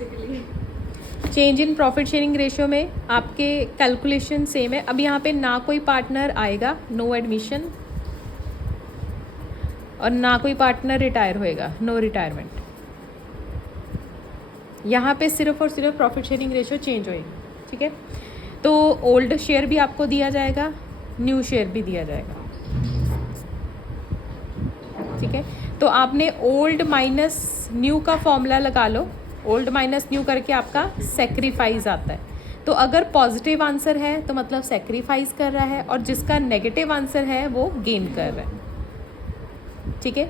Basically. Change in profit sharing ratio में आपके calculation same है। अब यहाँ पे ना कोई पार्टनर आएगा, नो एडमिशन, और ना कोई पार्टनर रिटायर होएगा, नो रिटायरमेंट। यहाँ पे सिर्फ और सिर्फ प्रॉफिट शेयरिंग रेशियो चेंज होएगी, ठीक है। तो ओल्ड शेयर भी आपको दिया जाएगा, न्यू शेयर भी दिया जाएगा, ठीक है। तो आपने ओल्ड माइनस न्यू का फॉर्मूला लगा लो। ओल्ड माइनस न्यू करके आपका सेक्रीफाइस आता है। तो अगर पॉजिटिव आंसर है तो मतलब सेक्रीफाइस कर रहा है, और जिसका नेगेटिव आंसर है वो गेन कर रहा है, ठीक है।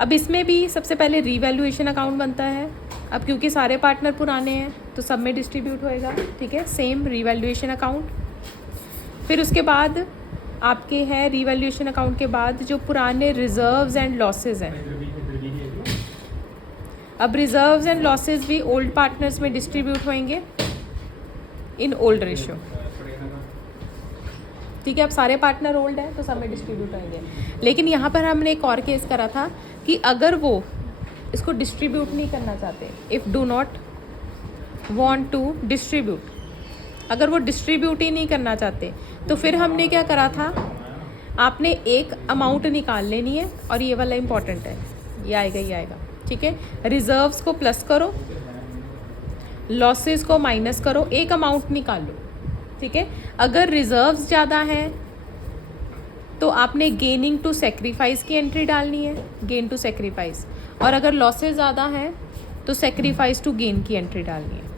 अब इसमें भी सबसे पहले रीवैल्यूएशन अकाउंट बनता है। अब क्योंकि सारे पार्टनर पुराने हैं तो सब में डिस्ट्रीब्यूट होएगा, ठीक है, सेम रीवैल्यूएशन अकाउंट। फिर उसके बाद आपके है रीवैल्यूएशन अकाउंट के बाद जो पुराने रिजर्व्स एंड लॉसेज हैं। अब रिजर्व्स एंड लॉसेज भी ओल्ड पार्टनर्स में डिस्ट्रीब्यूट होंगे इन ओल्ड रेशियो, ठीक है। अब सारे पार्टनर ओल्ड हैं तो सब में डिस्ट्रीब्यूट होंगे। लेकिन यहाँ पर हमने एक और केस करा था कि अगर वो इसको डिस्ट्रीब्यूट नहीं करना चाहते, if do not want to distribute, अगर वो डिस्ट्रीब्यूट ही नहीं करना चाहते, तो फिर हमने क्या करा था, आपने एक अमाउंट निकाल लेनी है, और ये वाला इम्पॉर्टेंट है, ये आएगा, ये आएगा, ठीक है। रिजर्व्स को प्लस करो, लॉसेस को माइनस करो, एक अमाउंट निकाल लो, ठीक है। अगर रिजर्व्स ज़्यादा हैं तो आपने गेनिंग टू सेक्रीफाइस की एंट्री डालनी है, गेन टू सेक्रीफाइस, और अगर लॉसेस ज़्यादा हैं तो सेक्रीफाइस टू गेन की एंट्री डालनी है,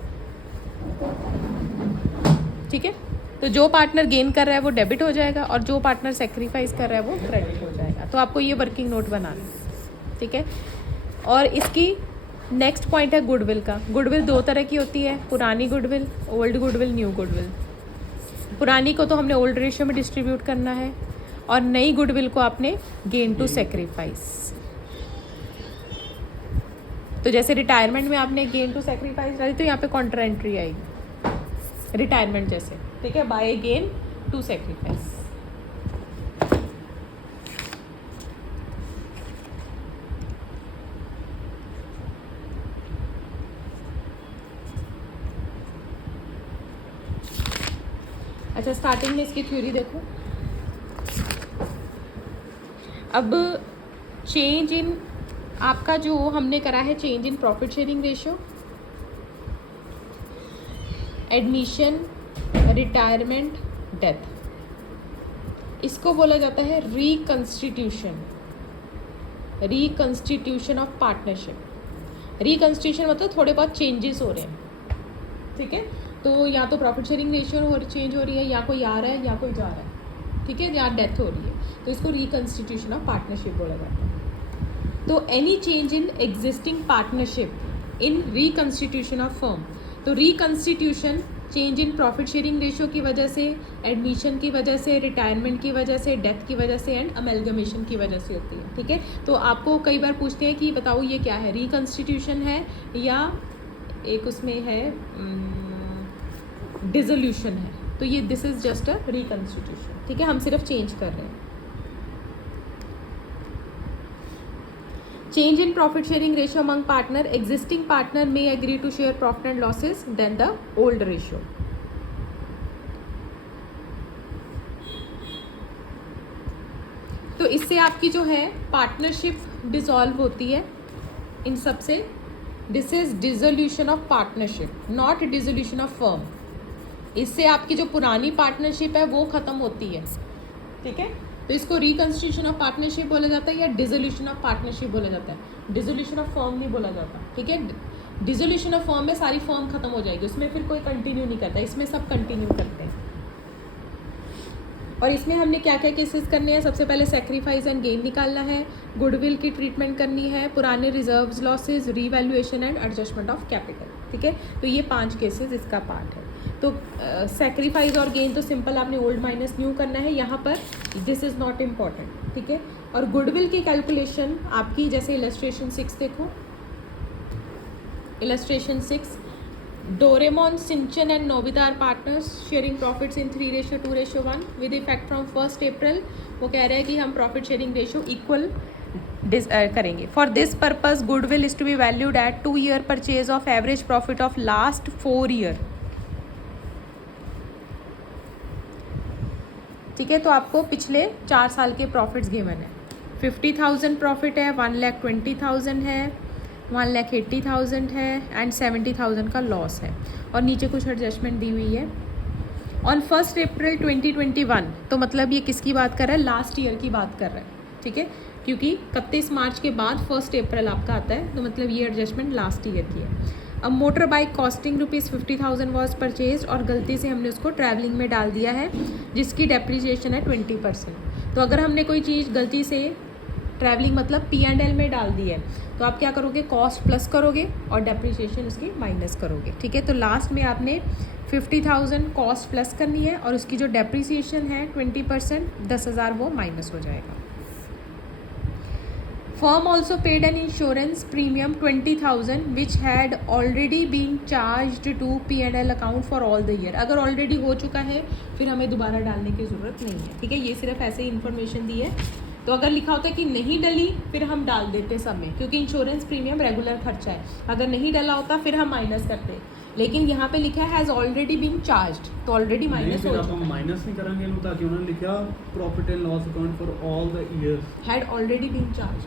ठीक है। तो जो पार्टनर गेन कर रहा है वो डेबिट हो जाएगा, और जो पार्टनर सेक्रीफाइस कर रहा है वो क्रेडिट हो जाएगा। तो आपको ये वर्किंग नोट बनाना है, ठीक है। और इसकी नेक्स्ट पॉइंट है गुडविल का। गुडविल दो तरह की होती है, पुरानी goodwill, old goodwill, new goodwill. पुरानी को तो हमने ओल्ड रेशियो में डिस्ट्रीब्यूट करना है, और नई गुडविल को आपने गेन टू सेक्रीफाइस। तो जैसे रिटायरमेंट में आपने गेन टू सेक्रीफाइस डाली तो यहाँ पे कॉन्ट्रा एंट्री आएगी रिटायरमेंट जैसे, ठीक है, बाय गेन टू सेक्रीफाइस। अच्छा, स्टार्टिंग में इसकी थ्योरी देखो। अब चेंज इन आपका जो हमने करा है, change in profit sharing ratio, admission, retirement, death, इसको बोला जाता है reconstitution, reconstitution of partnership. Reconstitution मतलब थोड़े बहुत चेंजेस हो रहे हैं, ठीक है। तो या तो प्रॉफिट शेयरिंग रेशियो चेंज हो रही है, या कोई आ रहा है या कोई जा रहा है, ठीक है, या डेथ हो रही है, तो इसको रिकंस्टिट्यूशन ऑफ पार्टनरशिप बोला जाता है। तो any change in existing partnership in reconstitution of firm, तो reconstitution change in profit sharing ratio की वजह से, एडमिशन की वजह से, रिटायरमेंट की वजह से, डेथ की वजह से, एंड अमेलगमेशन की वजह से होती है, ठीक है। तो आपको कई बार पूछते हैं कि बताओ ये क्या है, रिकंस्टिट्यूशन है या एक उसमें है डिसोल्यूशन है, तो ये this is just a reconstitution, ठीक है, हम सिर्फ चेंज कर रहे हैं। Change in profit sharing ratio among partner, existing partner may agree to share profit and losses than the old ratio. तो इससे आपकी जो है पार्टनरशिप डिसॉल्व होती है इन सब से। This is dissolution of partnership, not dissolution of firm. इससे आपकी जो पुरानी पार्टनरशिप है वो ख़त्म होती है, ठीक है। तो इसको रिकंस्टिट्यूशन ऑफ पार्टनरशिप बोला जाता है या डिसोल्यूशन ऑफ पार्टनरशिप बोला जाता है। डिसोल्यूशन ऑफ फर्म नहीं बोला जाता, ठीक है। डिसोल्यूशन ऑफ फर्म में सारी फर्म खत्म हो जाएगी, उसमें फिर कोई कंटिन्यू नहीं करता, इसमें सब कंटिन्यू करते हैं। और इसमें हमने क्या क्या केसेस करने हैं, सबसे पहले सेक्रीफाइस एंड गेन निकालना है, गुडविल की ट्रीटमेंट करनी है, पुराने reserves, losses, revaluation and adjustment of capital, ठीक है। तो ये 5 केसेस इसका पार्ट है। तो सेक्रीफाइस और गेन तो सिंपल आपने ओल्ड माइनस न्यू करना है, यहाँ पर दिस इज़ नॉट इम्पॉर्टेंट, ठीक है। और गुडविल की कैलकुलेशन आपकी जैसे इलस्ट्रेशन 6 देखो, illustration 6, Doraemon, Shinchan and Nobita are partners sharing profits in 3:2:1 with effect from 1 April. वो कह रहे हैं कि हम प्रॉफिट शेयरिंग रेशियो इक्वल करेंगे. For this purpose goodwill is to be valued at 2 year purchase of average profit of last 4 year. ठीक है, तो आपको पिछले 4 साल के प्रॉफिट्स गिवन है. 50,000 प्रॉफिट है, 1,20,000 है, 1,80,000 है एंड 70,000 का लॉस है. और नीचे कुछ एडजस्टमेंट दी हुई है. ऑन 1 अप्रैल 2021, तो मतलब ये किसकी बात कर रहा है, लास्ट ईयर की बात कर रहा है. ठीक है, क्योंकि 31 मार्च के बाद 1 अप्रैल आपका आता है, तो मतलब ये एडजस्टमेंट लास्ट ईयर की है. अब motor bike costing ₹50,000 was purchase और गलती से हमने उसको ट्रैवलिंग में डाल दिया है जिसकी डेप्रिसिएशन है 20%. तो अगर हमने कोई चीज़ गलती से ट्रैवलिंग मतलब P&L में डाल दी है तो आप क्या करोगे, कॉस्ट प्लस करोगे और डेप्रिसिएशन उसकी माइनस करोगे. ठीक है, तो लास्ट में आपने 50,000 कॉस्ट प्लस करनी है और उसकी जो डेप्रिसिएशन है 20%, 10,000 वो माइनस हो जाएगा. Firm also paid an insurance premium 20,000 which had already been charged to P&L account for all the year. अगर ऑलरेडी हो चुका है फिर हमें दोबारा डालने की ज़रूरत नहीं है. ठीक है, ये सिर्फ ऐसे ही इन्फॉर्मेशन दी है. तो अगर लिखा होता है कि नहीं डली फिर हम डाल देते समय, क्योंकि इंश्योरेंस प्रीमियम रेगुलर खर्चा है. अगर नहीं डला होता फिर हम माइनस करते, लेकिन यहाँ पे लिखा है हैज़ ऑलरेडी बीन चार्ज्ड, तो ऑलरेडी माइनस हो चुका है. माइनस नहीं करेंगे लोग, ताकि उन्होंने लिखा profit and loss account for all the years, had already been charge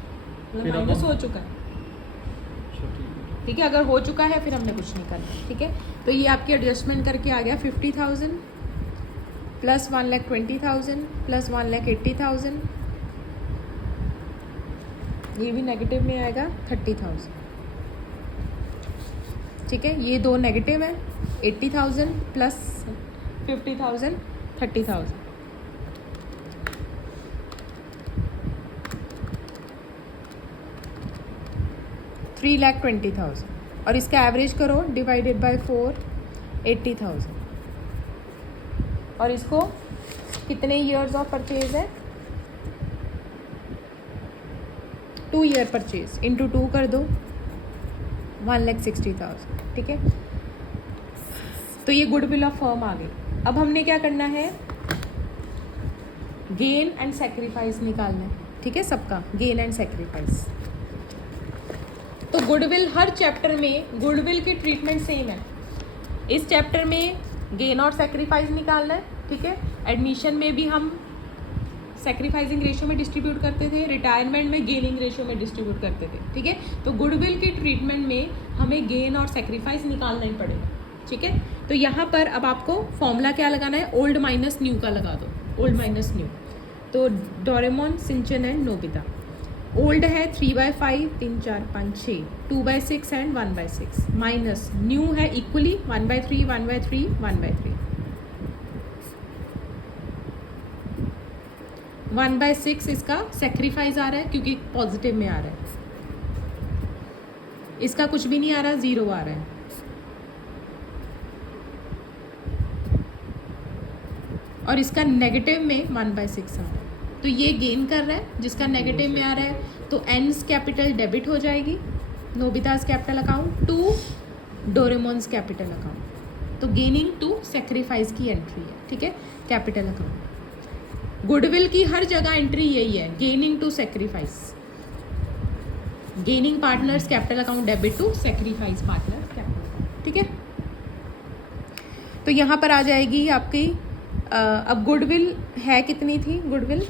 मतलब माइनस हो चुका है. ठीक है, अगर हो चुका है फिर हमने कुछ नहीं करना. ठीक है, तो ये आपकी एडजस्टमेंट करके आ गया 50,000 प्लस 1,20,000 प्लस 1,80,000, ये भी नेगेटिव में आएगा 30,000. ठीक है, ये दो नेगेटिव है, 80,000 प्लस 50,000 30,000. $3,20,000 और इसका एवरेज करो डिवाइडेड बाय 4, 80,000. और इसको कितने ईयर्स ऑफ परचेज है, 2 ईयर परचेज इंटू 2 कर दो, 1,60,000. ठीक है, तो ये गुडविल ऑफ फर्म आ गई. अब हमने क्या करना है, गेन एंड सेक्रीफाइस निकालना है. ठीक है, सबका गेन एंड सेक्रीफाइस. तो गुडविल, हर चैप्टर में गुडविल की ट्रीटमेंट सेम है. इस चैप्टर में गेन और सेक्रीफाइस निकालना है. ठीक है, एडमिशन में भी हम सेक्रीफाइसिंग रेशियो में डिस्ट्रीब्यूट करते थे, रिटायरमेंट में गेनिंग रेशियो में डिस्ट्रीब्यूट करते थे. ठीक है, तो गुडविल की ट्रीटमेंट में हमें गेन और सेक्रीफाइस निकालना ही पड़ेगा. ठीक है, तो यहाँ पर अब आपको फॉर्मूला क्या लगाना है, ओल्ड माइनस न्यू का लगा दो, ओल्ड माइनस न्यू. तो Doraemon, Shinchan and Nobita. Old है 3/5, 3, 4, 5, 6, 2/6 एंड 1/6 माइनस न्यू है इक्वली 1/3, 1/3, 1/3. 1/6 इसका सेक्रीफाइस आ रहा है क्योंकि पॉजिटिव में आ रहा है. इसका कुछ भी नहीं आ रहा, 0 आ रहा है. और इसका नेगेटिव में 1/6 आ रहा है. तो ये गेन कर रहा है जिसका नेगेटिव में आ रहा है, तो एन्स कैपिटल डेबिट हो जाएगी, Nobita's capital account to Doraemon's capital account. तो गेनिंग टू सेक्रीफाइस की एंट्री है. ठीक है, कैपिटल अकाउंट. गुडविल की हर जगह एंट्री यही है, gaining to sacrifice, gaining partners capital account debit to sacrifice partners capital account. ठीक है, तो यहाँ पर आ जाएगी आपकी अब गुडविल है कितनी थी, गुडविल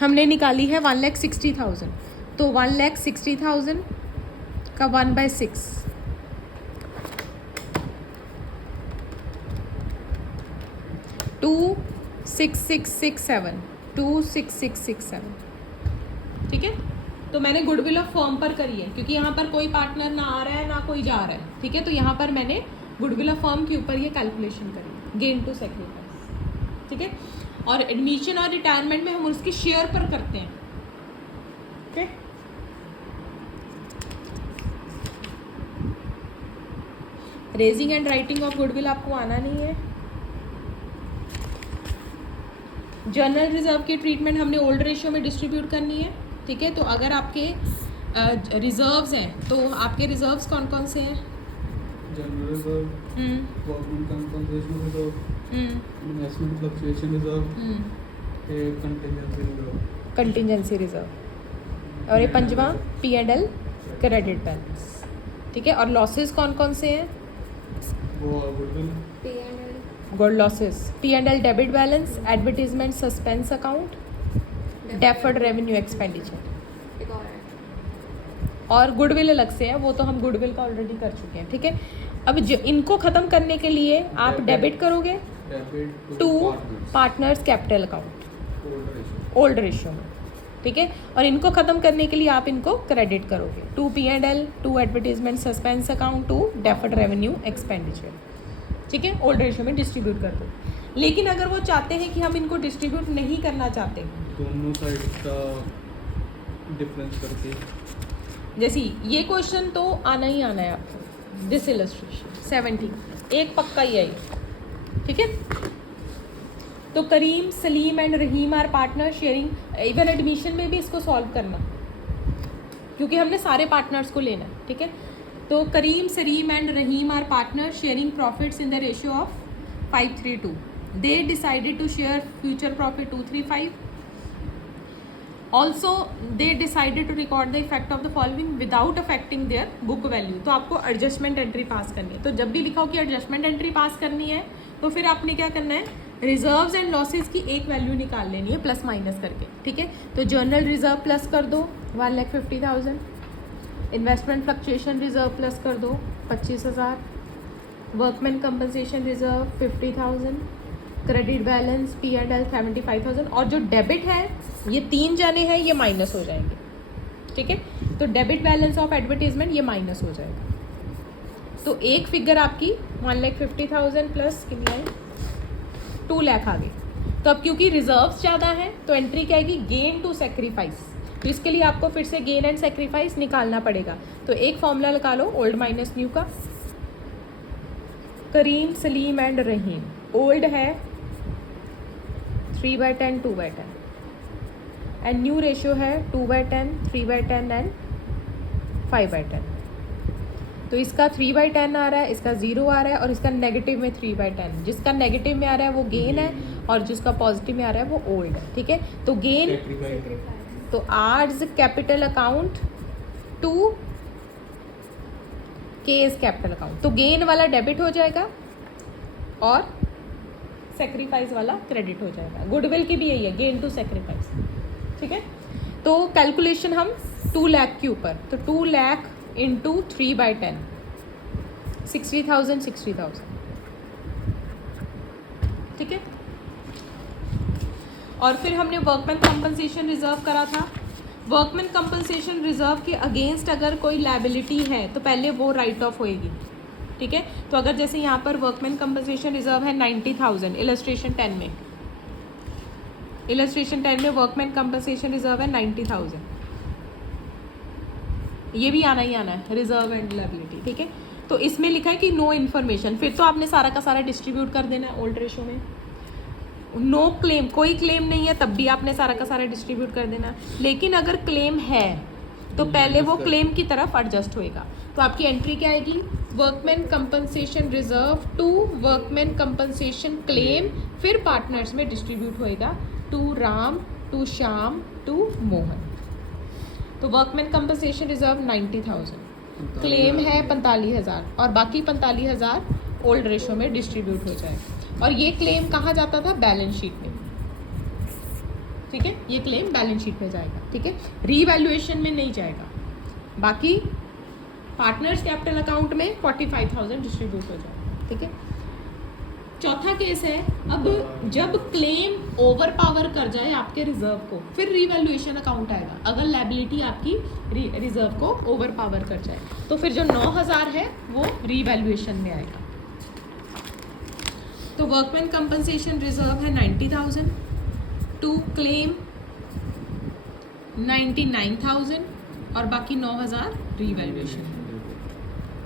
हमने निकाली है 1,60,000. तो 1,60,000 का 1/6 26667, 26667. ठीक है, तो मैंने गुडविल ऑफ फर्म पर करी है क्योंकि यहाँ पर कोई पार्टनर ना आ रहा है ना कोई जा रहा है. ठीक है, तो यहाँ पर मैंने गुडविल ऑफ फर्म के ऊपर ये कैलकुलेशन करी, गेन टू सेक्रीफाइस. ठीक है, और एडमिशन और रिटायरमेंट में हम उसकी शेयर पर करते हैं. Okay, raising and writing of goodwill आपको आना नहीं है. जर्नल रिजर्व की ट्रीटमेंट हमने ओल्ड रेशियो में डिस्ट्रीब्यूट करनी है. ठीक है, तो अगर आपके रिजर्व्स हैं तो आपके रिजर्व्स कौन कौन से हैं, general reserve, government compensation reserve, investment fluctuation reserve, contingency reserve. Contingency reserve, और ये पंजवा P&L क्रेडिट बैलेंस, ठीक है। और लॉसेस कौन कौन से हैं? वो goodwill, good losses, P&L debit balance, advertisement suspense account, deferred revenue expenditure, और गुडविल अलग से है, वो तो हम गुडविल का ऑलरेडी कर चुके हैं, ठीक है। अब इनको ख़त्म करने के लिए आप डेबिट करोगे debit to partners capital account old ratio में, ठीक है। और इनको ख़त्म करने के लिए आप इनको क्रेडिट करोगे to P&L, to advertisement suspense account, to deferred revenue expenditure, ठीक है। ओल्ड रेशियो में डिस्ट्रीब्यूट कर दो। लेकिन अगर वो चाहते हैं कि हम इनको डिस्ट्रीब्यूट नहीं करना चाहते, दोनों साइड का डिफरेंस करके, जैसे ये क्वेश्चन तो आना ही आना है आपको, दिस इलस्ट्रेशन 17 एक पक्का ही है ये, ठीक है। तो Karim, Salim and Rahim are partner sharing, even admission में भी इसको सॉल्व करना, क्योंकि हमने सारे पार्टनर्स को लेना है, ठीक है। तो Karim, Salim and Rahim are partner sharing profits in the ratio of 5:3:2. They decided to share future profit 235. Also, they decided to record the effect of the following without affecting their book value. तो आपको adjustment entry पास करनी है। तो जब भी लिखा हो कि एडजस्टमेंट एंट्री पास करनी है, तो फिर आपने क्या करना है, रिजर्व्स एंड लॉसेस की एक वैल्यू निकाल लेनी है प्लस माइनस करके, ठीक है। तो जर्नल रिजर्व प्लस कर दो 1,50,000, इन्वेस्टमेंट फ्लक्चुएशन रिजर्व प्लस कर दो 25,000, workman compensation reserve 50,000, credit balance P&L 75,000, और जो डेबिट है ये 3 जाने हैं, ये माइनस हो जाएंगे, ठीक है। तो डेबिट बैलेंस ऑफ एडवर्टीजमेंट ये माइनस हो जाएगा। तो एक फिगर आपकी 1,50,000 प्लस कितनी आई, 2 लाख आ गई। तो अब क्योंकि रिजर्व्स ज़्यादा हैं तो एंट्री क्या आएगी, गेन टू सेक्रीफाइस। तो इसके लिए आपको फिर से गेन एंड सेक्रीफाइस निकालना पड़ेगा। तो एक फॉर्मूला लगा लो ओल्ड माइनस न्यू का, करीम, सलीम एंड रहीम, ओल्ड है 3/10, 2/10, एंड न्यू रेशियो है 2/10, 3/10 एंड 5/10। तो इसका 3/10 आ रहा है, इसका 0 आ रहा है, और इसका नेगेटिव में 3/10। जिसका नेगेटिव में आ रहा है वो गेन है, और जिसका पॉजिटिव में आ रहा है वो ओल्ड है, ठीक है। तो गेन, तो R's capital account to K's capital account. तो गेन वाला डेबिट हो जाएगा और सेक्रीफाइस वाला क्रेडिट हो जाएगा। गुडविल की भी यही है, गेन टू सेक्रीफाइस, ठीक है। तो कैलकुलेशन हम 2 लाख के ऊपर, तो 2 लाख इंटू 3/10, 60,000, 60,000, ठीक है। और फिर हमने वर्कमैन कंपनसेशन रिजर्व करा था। वर्कमैन कंपनसेशन रिजर्व के अगेंस्ट अगर कोई लायबिलिटी है तो पहले वो राइट ऑफ होएगी, ठीक है। तो अगर जैसे यहाँ पर वर्कमैन कंपनसेशन रिजर्व है 90,000, इलस्ट्रेशन 10 में, इलस्ट्रेशन 10 में वर्कमैन कंपनसेशन रिजर्व है 90,000, ये भी आना ही आना है, रिजर्व एंड लायबिलिटी, ठीक है। तो इसमें लिखा है कि नो इन्फॉर्मेशन, फिर तो आपने सारा का सारा डिस्ट्रीब्यूट कर देना है ओल्ड रेशो में। नो क्लेम, कोई क्लेम नहीं है तब भी आपने सारा का सारा डिस्ट्रीब्यूट कर देना। लेकिन अगर क्लेम है तो पहले वो क्लेम की तरफ एडजस्ट होएगा। तो आपकी एंट्री क्या आएगी, workman compensation reserve to workman compensation claim, फिर पार्टनर्स में डिस्ट्रीब्यूट होएगा to Ram, to Shyam, to Mohan. तो वर्कमैन कंपनसेशन रिजर्व 90,000, क्लेम है 45,000, और बाकी 45,000 ओल्ड रेशो में डिस्ट्रीब्यूट हो जाएगा। और ये क्लेम कहाँ जाता था, बैलेंस शीट में, ठीक है। ये क्लेम बैलेंस शीट में जाएगा, ठीक है, रीवैल्यूएशन में नहीं जाएगा। बाकी पार्टनर्स कैपिटल अकाउंट में 45,000 डिस्ट्रीब्यूट हो जाएगा, ठीक है। चौथा केस है, अब जब क्लेम ओवर पावर कर जाए आपके रिजर्व को, फिर रीवैल्यूएशन अकाउंट आएगा। अगर लायबिलिटी आपकी रिजर्व को ओवर पावर कर जाए तो फिर जो 9,000 है वो रीवैल्यूएशन में आएगा। तो वर्कमैन कंपनसेशन रिजर्व है 90,000, टू क्लेम 99,000, और बाकी 9,000 रीवैल्यूएशन,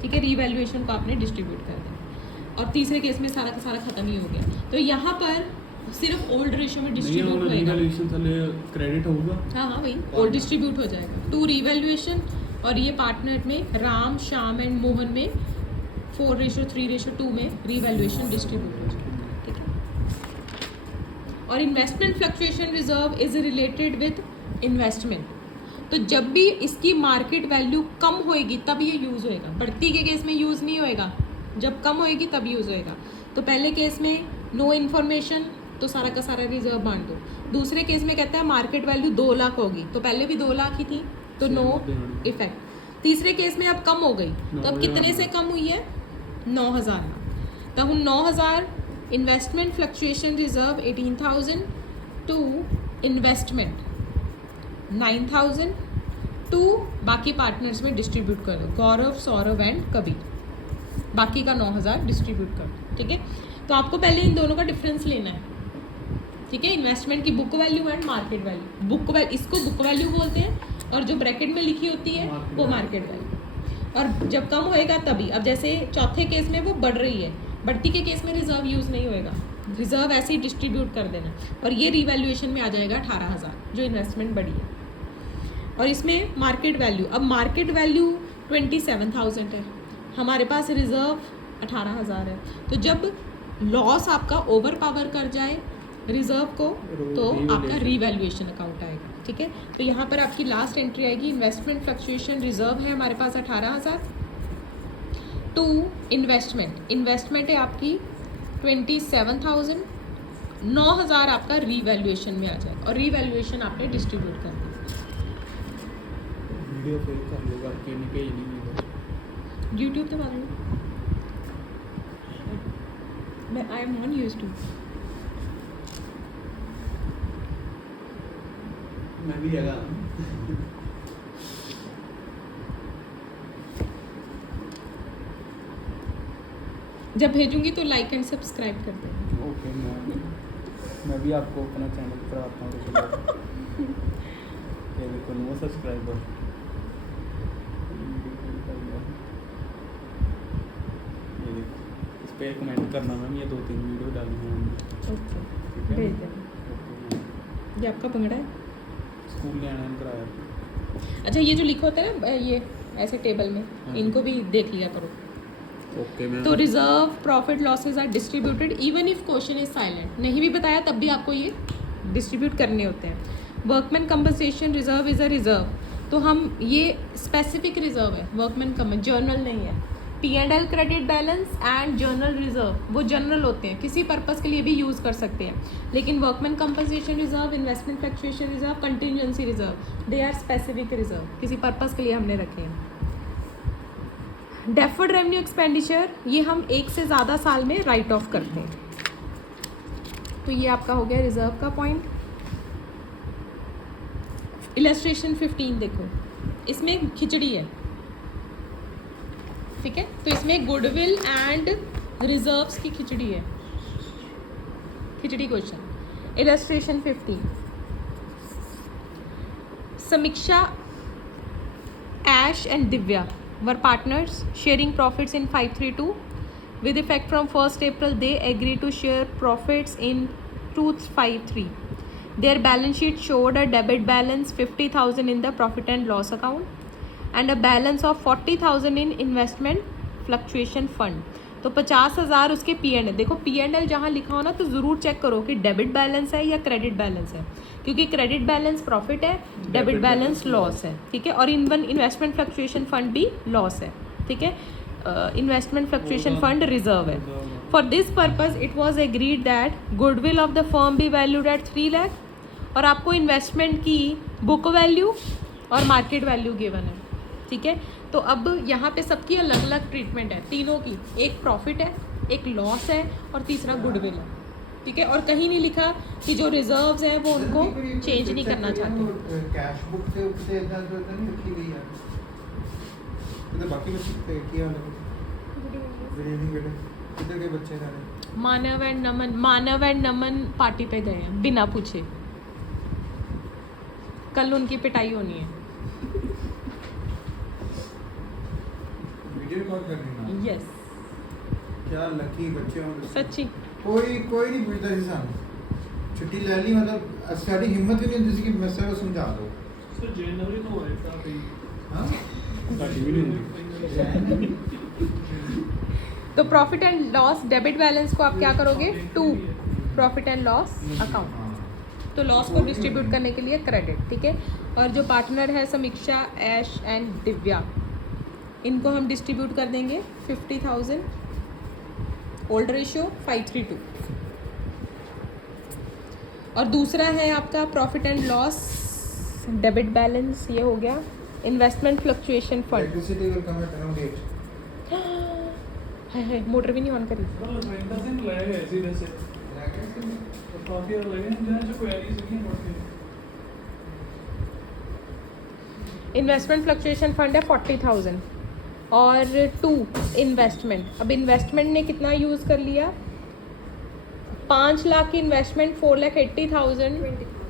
ठीक है। रीवैल्यूएशन को आपने डिस्ट्रीब्यूट कर दिया, और तीसरे केस में सारा का सारा खत्म ही हो गया। तो यहाँ पर सिर्फ ओल्ड रेशियो में डिस्ट्रीब्यूट होगा, रीवैल्यूएशन पहले क्रेडिट होगा, हाँ वही ओल्ड डिस्ट्रीब्यूट हो जाएगा टू रीवैल्यूएशन, और ये पार्टनर में राम, श्याम एंड मोहन में 4:3:2 में रीवैल्यूएशन डिस्ट्रीब्यूट हो जाएगा, ठीक है। और investment fluctuation reserve is related with investment. तो जब भी इसकी मार्केट वैल्यू कम होएगी तब ये यूज़ होएगा, बढ़ती के केस में यूज़ नहीं होएगा, जब कम होएगी तब यूज़ होएगा। तो पहले केस में नो इन्फॉर्मेशन, तो सारा का सारा रिजर्व बांट दो। दूसरे केस में कहता है मार्केट वैल्यू 2 लाख होगी, तो पहले भी 2 लाख ही थी, तो नो इफेक्ट। तीसरे केस में अब कम हो गई, तो अब कितने से कम हुई है? 9000। तो हम 9000 investment fluctuation reserve 18,000 to investment 9,000 to बाकी पार्टनर्स में डिस्ट्रीब्यूट कर दो, गौरव, सौरभ एंड कबीर। बाकी का 9000 डिस्ट्रीब्यूट कर दो, ठीक है। तो आपको पहले इन दोनों का डिफरेंस लेना है, ठीक है। इन्वेस्टमेंट की book value and market value. इसको बुक वैल्यू बोलते हैं और जो ब्रैकेट में लिखी होती है वो मार्केट वैल्यू। और जब कम होएगा तभी, अब जैसे चौथे केस में वो बढ़ रही है, बढ़ती के केस में रिजर्व यूज़ नहीं होएगा, रिजर्व ऐसे ही डिस्ट्रीब्यूट कर देना और ये रिवैल्यूएशन में आ जाएगा 18,000 जो इन्वेस्टमेंट बढ़ी है। और इसमें मार्केट वैल्यू, अब मार्केट वैल्यू 27,000 है, हमारे पास रिजर्व 18,000 है। तो जब लॉस आपका ओवर पावर कर जाए रिजर्व को तो आपका रिवैल्यूएशन अकाउंट आएगा, ठीक है। तो यहाँ पर आपकी लास्ट एंट्री आएगी, इन्वेस्टमेंट फ्लक्चुएशन रिजर्व है हमारे पास 18,000 टू इन्वेस्टमेंट है आपकी 27,000, 9,000 आपका रिवैल्यूएशन में आ जाएगा और रिवैल्यूएशन आपने डिस्ट्रीब्यूट कर दिया। वीडियो फिर कर लेगा कि नहीं भेज नहीं यूट्यूब पे मारूँ मैं, I am not used to. मैं भी आएगा। जब भेजूंगी तो लाइक एंड सब्सक्राइब कर देना। ओके, मैं भी आपको अपना चैनल कराता हूँ। ये देखो नो सब्सक्राइबर, ये देखो इस पे कमेंट करना मैम, ये 2-3 वीडियो डाली हैं हमने। ओके, ठीक है, भेज देना। ओके। ये आपका भंगड़ा है। स्कूल ले आना कराया। अच्छा, ये जो लिखा होता है ना ये ऐसे टेबल में, हाँ। इनको भी देख लिया करो। Okay ma'am. तो reserve profit losses are distributed even if question is silent, नहीं भी बताया तब भी आपको ये डिस्ट्रीब्यूट करने होते हैं। Workman compensation reserve is a reserve, तो हम ये स्पेसिफिक रिजर्व है, वर्कमैन कम जर्नल नहीं है। P&L credit balance and journal reserve वो जनरल होते हैं, किसी पर्पस के लिए भी यूज़ कर सकते हैं, लेकिन workman compensation reserve, investment fluctuation reserve, contingency reserve, they are specific reserve, किसी पर्पस के लिए हमने रखे हैं। डेफर्ड रेवेन्यू एक्सपेंडिचर, ये हम एक से ज़्यादा साल में राइट ऑफ करते हैं। तो ये आपका हो गया रिजर्व का पॉइंट। इलस्ट्रेशन 15 देखो, इसमें खिचड़ी है, ठीक है। तो इसमें गुडविल एंड रिजर्व्स की खिचड़ी है, खिचड़ी क्वेश्चन। इलस्ट्रेशन 15, समीक्षा, Ash and Divya were partners sharing profits in 532. With effect from 1st April, they agreed to share profits in 253. Their balance sheet showed a debit balance 50,000 in the profit and loss account and a balance of 40,000 in investment fluctuation fund. तो 50,000 उसके P&L, देखो P&L जहाँ लिखा हो ना तो ज़रूर check करो कि डेबिट बैलेंस है या क्रेडिट बैलेंस है, क्योंकि क्रेडिट बैलेंस प्रॉफिट है, डेबिट बैलेंस लॉस है, ठीक है। और इन्वेस्टमेंट फ्लक्चुएशन फंड भी लॉस है, ठीक है। इन्वेस्टमेंट फ्लक्चुएशन फंड रिजर्व है। For this purpose it was agreed that goodwill of the firm B valued eight 3 lakh और आपको इन्वेस्टमेंट की बुक वैल्यू और मार्केट वैल्यू गिवन है, ठीक है। तो अब यहाँ पे सबकी अलग अलग ट्रीटमेंट है, तीनों की, एक प्रॉफिट है, एक लॉस है और तीसरा गुडविल है, ठीक है। और कहीं नहीं लिखा कि जो रिजर्व्स हैं वो उनको चेंज नहीं करना चाहते। कैश बुक से उससे इतना तो नहीं रखी गई है, तो बाकी बच्चे किया गुड इवनिंग बेटे, किधर गए बच्चे सारे? मानव एंड नमन पार्टी पे गए हैं बिना पूछे, कल उनकी पिटाई होनी है। वीडियो रिकॉर्ड कर रही ना? यस, क्या लकी बच्चे हो सच्ची। कोई नहीं पूछता थी सामने, छुट्टी ले ली, मतलब सारी हिम्मत भी नहीं होती थी कि मैं सर को समझा दो। सर जनवरी में होएगा अभी। हाँ, साडी भी नहीं होती। तो profit and loss debit balance को आप क्या करोगे? To profit and loss account, तो लॉस को डिस्ट्रीब्यूट करने के लिए क्रेडिट, ठीक है। और जो पार्टनर है समीक्षा, ऐश एंड दिव्या, इनको हम डिस्ट्रीब्यूट कर देंगे 50,000, ओल्ड रेशियो 532। और दूसरा है आपका profit and loss debit balance, ये हो गया। Investment fluctuation fund, electricity will come at around 8। है मोटर भी नहीं ऑन करी। इन्वेस्टमेंट फ्लक्चुएशन फंड है 40,000 और 2 इन्वेस्टमेंट। अब इन्वेस्टमेंट ने कितना यूज़ कर लिया, 5 लाख की इन्वेस्टमेंट 4,80,000,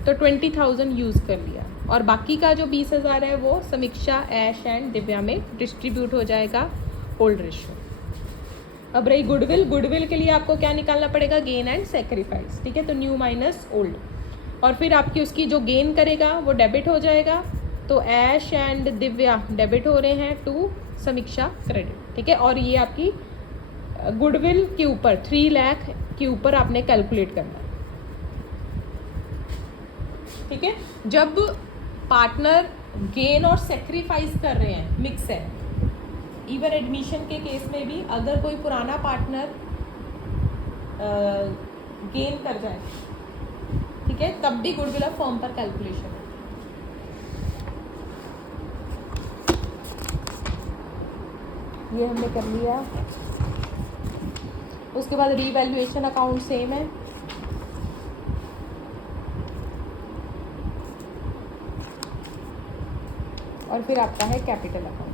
तो 20,000 यूज़ कर लिया। और बाकी का जो 20,000 है वो समीक्षा, ऐश एंड दिव्या में डिस्ट्रीब्यूट हो जाएगा ओल्ड रेशियो। अब रही गुडविल, गुडविल के लिए आपको क्या निकालना पड़ेगा, गेन एंड सेक्रीफाइस, ठीक है। तो न्यू माइनस ओल्ड, और फिर आपकी उसकी जो गेन करेगा वो डेबिट हो जाएगा। तो ऐश एंड दिव्या डेबिट हो रहे हैं, टू समीक्षा क्रेडिट, ठीक है। और ये आपकी गुडविल के ऊपर 3 लाख के ऊपर आपने कैलकुलेट करना है, ठीक है। जब पार्टनर गेन और सेक्रीफाइस कर रहे हैं, मिक्स है। इवन एडमिशन के केस में भी अगर कोई पुराना पार्टनर गेन कर जाए, ठीक है, तब भी गुडविल ऑफ फर्म पर कैलकुलेशन है। ये हमने कर लिया। उसके बाद रीवैल्यूएशन अकाउंट सेम है, और फिर आपका है कैपिटल अकाउंट।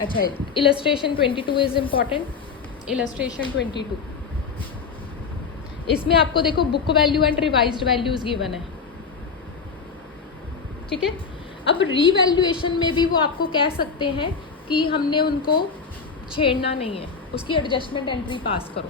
अच्छा, इलस्ट्रेशन 22 इज इम्पॉर्टेंट। इलस्ट्रेशन 22, इसमें आपको देखो book value and revised values given है, ठीक है। अब रीवैल्यूएशन में भी वो आपको कह सकते हैं कि हमने उनको छेड़ना नहीं है, उसकी एडजस्टमेंट एंट्री पास करो।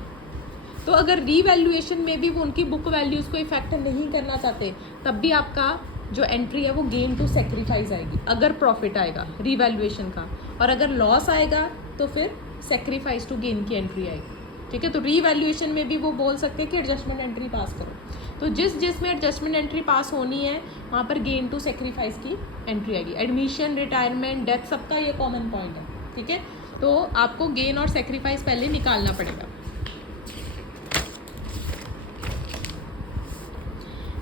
तो अगर रीवैल्यूएशन में भी वो उनकी बुक वैल्यूज़ को इफेक्ट नहीं करना चाहते, तब भी आपका जो एंट्री है वो गेन टू सेक्रीफाइस आएगी, अगर प्रॉफिट आएगा रीवैल्यूएशन का, और अगर लॉस आएगा तो फिर सेक्रीफाइस टू गेन की एंट्री आएगी, ठीक है। तो रीवैल्यूएशन में भी वो बोल सकते हैं कि एडजस्टमेंट एंट्री पास करो। तो जिस में एडजस्टमेंट एंट्री पास होनी है वहाँ पर गेन टू सेक्रीफाइस की एंट्री आएगी। एडमिशन, रिटायरमेंट, डेथ, सबका ये कॉमन पॉइंट है, ठीक है। तो आपको गेन और सेक्रीफाइस पहले निकालना पड़ेगा।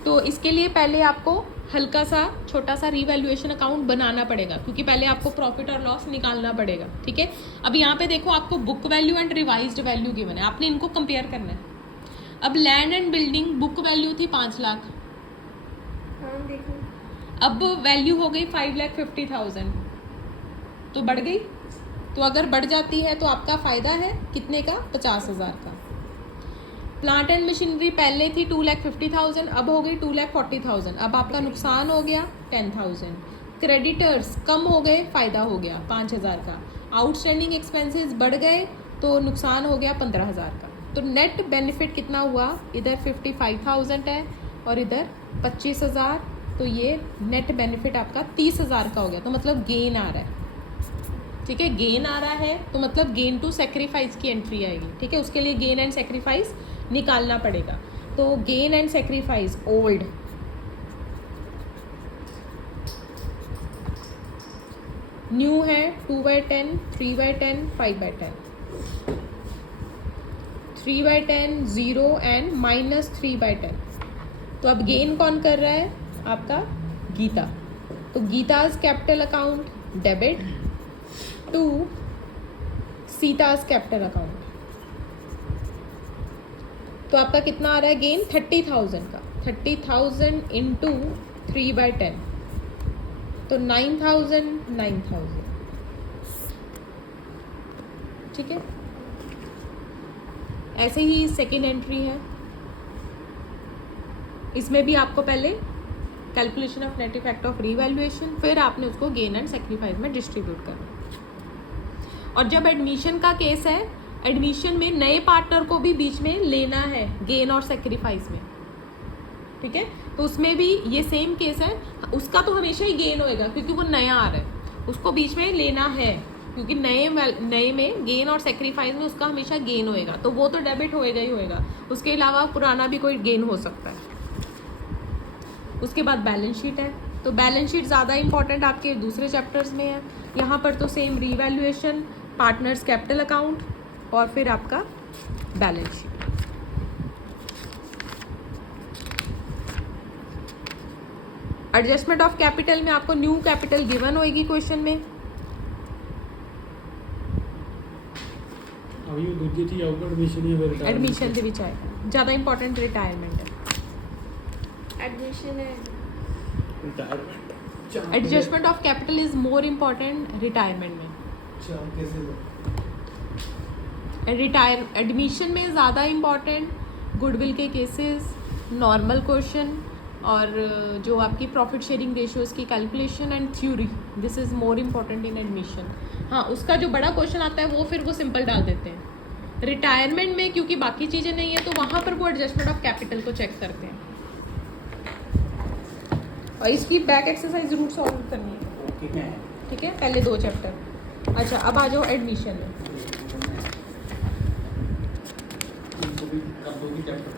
तो इसके लिए पहले आपको हल्का सा छोटा सा रीवैल्यूएशन अकाउंट बनाना पड़ेगा, क्योंकि पहले आपको प्रॉफिट और लॉस निकालना पड़ेगा, ठीक है। अब यहाँ पे देखो आपको book value and revised value given है, आपने इनको कंपेयर करना है। अब land and building book value थी 5 लाख, हाँ देखो, अब वैल्यू हो गई 5,50,000, तो बढ़ गई। तो अगर बढ़ जाती है तो आपका फ़ायदा है कितने का, 50,000 का। प्लांट एंड मशीनरी पहले थी 2,50,000, अब हो गई 2,40,000, अब आपका नुकसान हो गया 10,000। क्रेडिटर्स कम हो गए, फ़ायदा हो गया 5,000 का। आउटस्टैंडिंग एक्सपेंसेस बढ़ गए तो नुकसान हो गया 15,000 का। तो नेट बेनिफिट कितना हुआ, इधर 55,000 है और इधर 25,000, तो ये नेट बेनिफिट आपका 30,000 का हो गया। तो मतलब गेन आ रहा है, ठीक है। गेन आ रहा है तो मतलब गेन टू सेक्रीफाइस की एंट्री आएगी, ठीक है। उसके लिए गेन एंड सेक्रीफाइस निकालना पड़ेगा। तो gain and sacrifice old, new है 2/10, 3/10, 5/10, 3/10, 0 एंड -3/10। तो अब गेन कौन कर रहा है, आपका गीता। तो Geeta's capital account debit to Sita's capital account. तो आपका कितना आ रहा है गेन, 30,000 का। 30,000 इंटू 3/10, तो 9,000, 9,000, ठीक है। ऐसे ही सेकेंड एंट्री है, इसमें भी आपको पहले calculation of net effect of revaluation, फिर आपने उसको गेन एंड सेक्रीफाइस में डिस्ट्रीब्यूट करना। और जब एडमिशन का केस है, एडमिशन में नए पार्टनर को भी बीच में लेना है गेन और सेक्रीफाइस में, ठीक है। तो उसमें भी ये सेम केस है, उसका तो हमेशा ही गेन होएगा क्योंकि वो नया आ रहा है, उसको बीच में लेना है क्योंकि नए में गेन और सेक्रीफाइस में उसका हमेशा गेन होएगा, तो वो तो डेबिट होएगा ही होएगा। उसके अलावा पुराना भी कोई गेन हो सकता है, उसके बाद बैलेंस शीट है, तो बैलेंस शीट ज़्यादा इंपॉर्टेंट आपके दूसरे चैप्टर्स में है। यहाँ पर तो same revaluation, partners capital account और फिर आपका balance sheet. Adjustment of capital में आपको न्यू कैपिटल गिवन होएगी क्वेश्चन में। अभी वो दूसरी थी आउट एडमिशन ही है एडमिशन ਦੇ ਵਿੱਚ ਆਏਗਾ, ज़्यादा इंपॉर्टेंट रिटायरमेंट है। एडमिशन है। Retirement adjustment of capital is more important retirement में। कैसे रिटायर एडमिशन में ज़्यादा इम्पॉर्टेंट गुडविल के केसेस, नॉर्मल क्वेश्चन और जो आपकी प्रॉफिट शेयरिंग रेशियोज़ की calculation and theory, this is more important in admission. हाँ, उसका जो बड़ा क्वेश्चन आता है वो फिर वो सिंपल डाल देते हैं। रिटायरमेंट में क्योंकि बाकी चीज़ें नहीं है तो वहाँ पर वो एडजस्टमेंट ऑफ कैपिटल को चेक करते हैं। और इसकी बैक एक्सरसाइज ज़रूर सॉल्व करनी है, ओके है। ठीक है, पहले 2 चैप्टर। अच्छा, अब आ जाओ एडमिशन में। इनको भी कर दोगी चैप्टर